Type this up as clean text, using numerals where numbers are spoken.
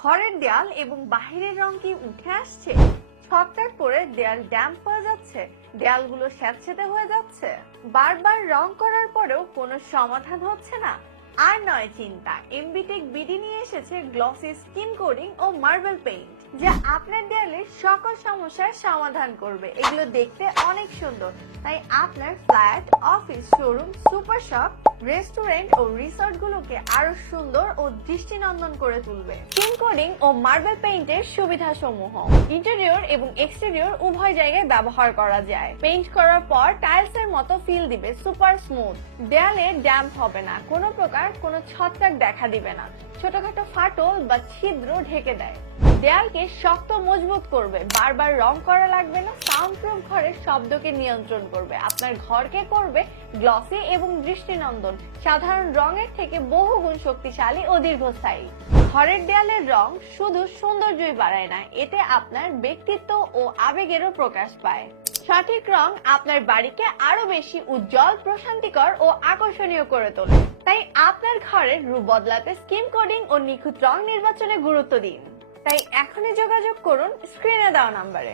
ঘরের দেয়াল এবং বাহিরের রং কি উঠে আসছে? ছত্রাক পরে দেয়াল ড্যাম্প হয়ে যাচ্ছে, দেয়ালগুলো স্যাঁতসেঁতে হয়ে যাচ্ছে, বারবার রং করার পরেও কোনো সমাধান হচ্ছে না? আর নয় চিন্তা, এমবিটেক বিডি নিয়ে এসেছে গ্লসি স্কিন কোডিং ও মার্বেল পেইন্ট, যা আপনার দেয়ালের সকল সমস্যার সমাধান করবে। এগুলো দেখতে অনেক সুন্দর, তাই আপনার flat, office, showroom, super shop, restaurant ও রিসর্ট গুলোকে আরো সুন্দর ও দৃষ্টিনন্দন করে তুলবে। স্কিন কোডিং ও মার্বেল পেইন্টের সুবিধা সমূহ: ইন্টেরিয়র এবং এক্সটেরিয়র উভয় জায়গায় ব্যবহার করা যায়। পেইন্ট করার পর টাইলস এর মতো ফিল দিবে, সুপার স্মুথ। দেয়ালে ড্যাম্প হবে না, কোনো প্রকার কোনো ছত্রাক দেখা দিবে না, ছোটখাটো ফাটল বা ছিদ্র ঢেকে দেয়। দেয়ালকে শক্ত মজবুত করবে, বারবার রং করা লাগবে না। সাউন্ড প্রুফ ঘরের শব্দকে নিয়ন্ত্রণ করবে, আপনার ঘরকে করবে গ্লসি এবং দৃষ্টিনন্দন, সাধারণ রঙের থেকে বহুগুণ শক্তিশালী ও দীর্ঘস্থায়ী। ঘরের দেয়ালের রং শুধু সৌন্দর্যই বাড়ায় না, এতে আপনার ব্যক্তিত্ব ও আবেগেরও প্রকাশ পায়। সঠিক রং আপনার বাড়িকে আরো বেশি উজ্জ্বল, প্রশান্তিকর ও আকর্ষণীয় করে তোলে। তাই আপনার ঘরের রূপ বদলাতে স্কিন কোডিং ও নিখুঁত রং নির্বাচনে গুরুত্ব দিন। তাই এখনই যোগাযোগ করুন স্ক্রিনে দেওয়া নাম্বারে।